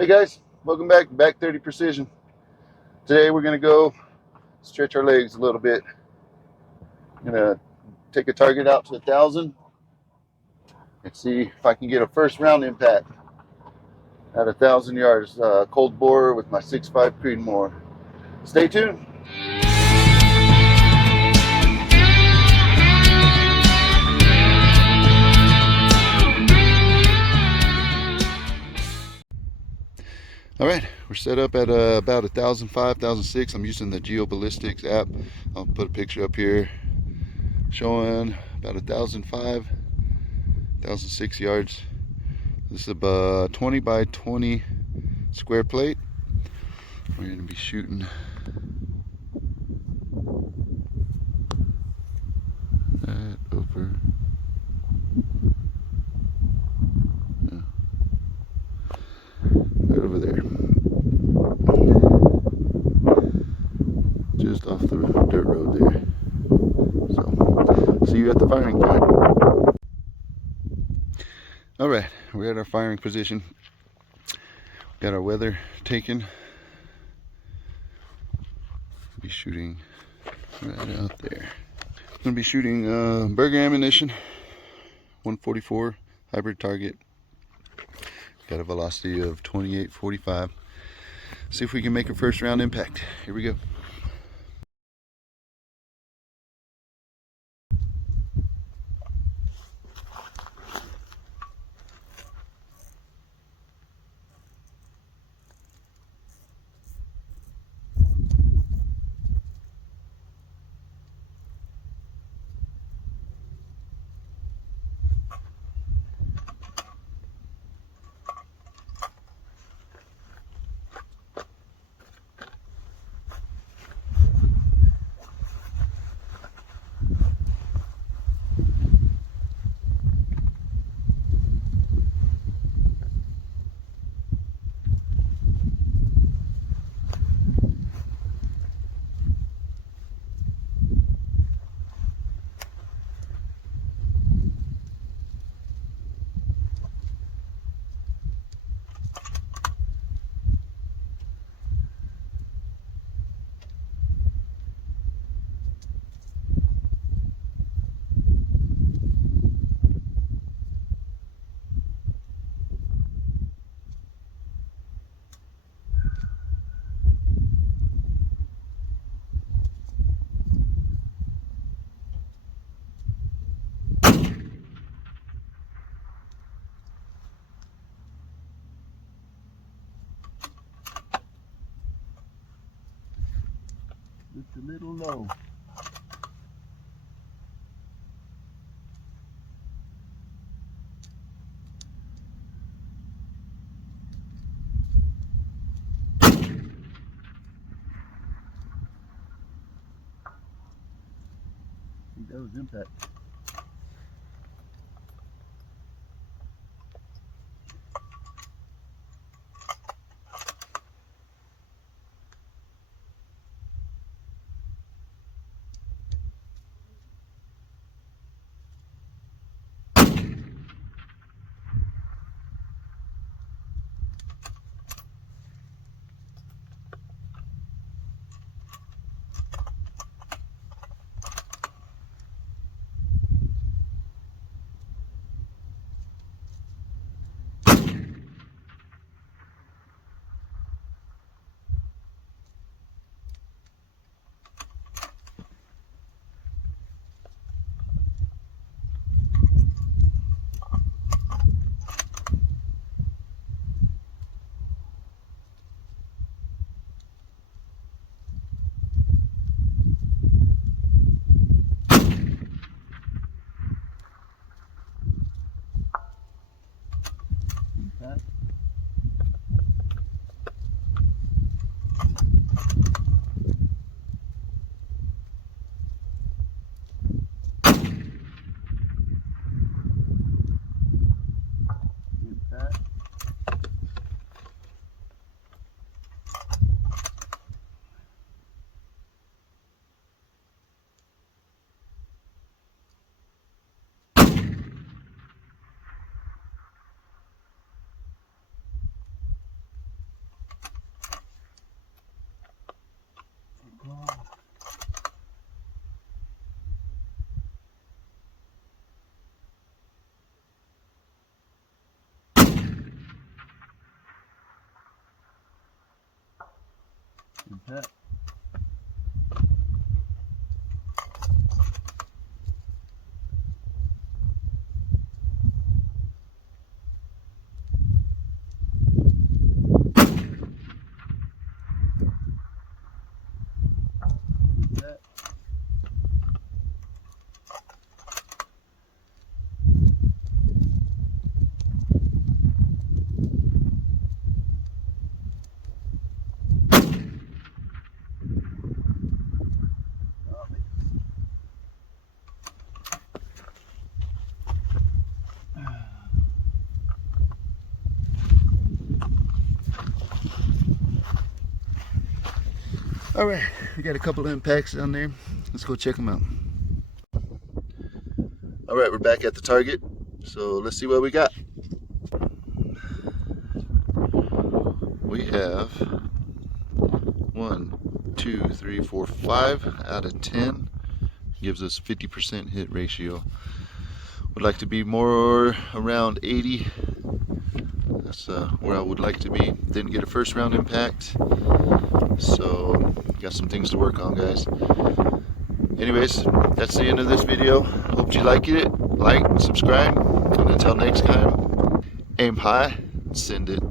Hey guys, welcome back 30 Precision. Today we're gonna go stretch our legs a little bit. I'm gonna take a target out to 1,000 and see if I can get a first round impact at 1,000 yards. Cold bore with my 6.5 Creedmoor. Stay tuned. All right, we're set up at about 1,005, 1,006. I'm using the GeoBallistics app. I'll put a picture up here showing about 1,005, 1,006 yards. This is about 20 by 20 square plate. We're going to be shooting that over. Yeah, right over there. Just off the dirt road there. So, see you at the firing point. Alright, we're at our firing position. Got our weather taken. Be shooting right out there. I'm going to be shooting Berger ammunition, 144 hybrid target. Got a velocity of 28.45. See if we can make a first round impact. Here we go. Just a little low. I think that was impact. Impact. Impact. Impact. All right, we got a couple of impacts down there. Let's go check them out. All right, we're back at the target. So let's see what we got. We have 1, 2, 3, 4, 5 out of 10. Gives us 50% hit ratio. Would like to be more around 80. That's where I would like to be. Didn't get a first round impact, so got some things to work on, guys. Anyways, that's the end of this video. Hope you liked it. Like, subscribe, and until next time, aim high, send it.